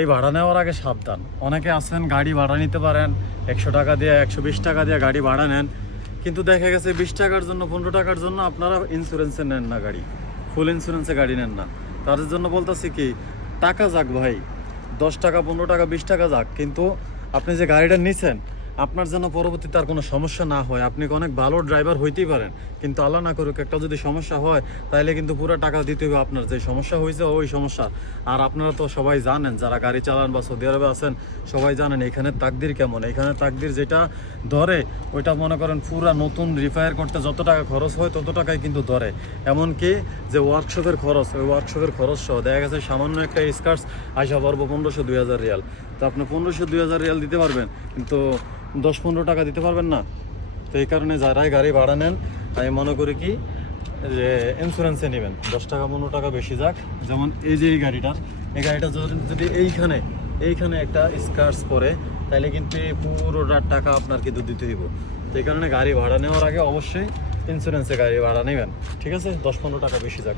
এই ভাড়া নেওয়ার আগে সাবধান। অনেকে আছেন, গাড়ি ভাড়া নিতে পারেন, একশো টাকা দিয়ে, একশো বিশ টাকা দিয়ে গাড়ি ভাড়া নেন। কিন্তু দেখা গেছে, বিশ টাকার জন্য, পনেরো টাকার জন্য আপনারা ইন্স্যুরেন্সে নেন না গাড়ি। ফুল ইন্স্যুরেন্সে গাড়ি নেন না। তাদের জন্য বলতেছি কি, টাকা যাক ভাই, দশ টাকা, পনেরো টাকা, বিশ টাকা যাক। কিন্তু আপনি যে গাড়িটা নিছেন আপনার যেন পরবর্তীতে আর কোনো সমস্যা না হয়। আপনি অনেক ভালো ড্রাইভার হইতেই পারেন। কিন্তু আল্লাহ না করুক, একটা যদি সমস্যা হয় তাহলে কিন্তু পুরো টাকা দিতে হবে আপনার। যে সমস্যা হয়েছে ওই সমস্যা। আর আপনারা তো সবাই জানেন, যারা গাড়ি চালান বা সৌদি আরবে আছেন, সবাই জানেন এখানে তাকদির কেমন। এখানে তাকদির যেটা ধরে, ওইটা মনে করেন পুরা নতুন রিপেয়ার করতে যত টাকা খরচ হয়, তত টাকাই কিন্তু ধরে। এমনকি যে ওয়ার্কশপের খরচ, ওই ওয়ার্কশপের খরচ সহ দেখা গেছে সামান্য একটা স্কার্টস আসা পারব পনেরোশো, দুই হাজার রিয়াল। তো আপনি পনেরোশো, দুই হাজার রিয়াল দিতে পারবেন, কিন্তু দশ পনেরো টাকা দিতে পারবেন না। তো এই কারণে যারাই গাড়ি ভাড়া নেন, আমি মনে করি কি, যে ইন্স্যুরেন্সে নেবেন। দশ টাকা, পনেরো টাকা বেশি যাক। যেমন এই যে এই গাড়িটা এই গাড়িটা যদি- এইখানে এইখানে একটা স্কার্স পরে, তাহলে কিন্তু এই পুরোটার টাকা আপনার কিন্তু দিতে হইব। তো এই কারণে গাড়ি ভাড়া নেওয়ার আগে অবশ্যই ইন্স্যুরেন্সে গাড়ি ভাড়া নেবেন। ঠিক আছে? দশ পনেরো টাকা বেশি যাক।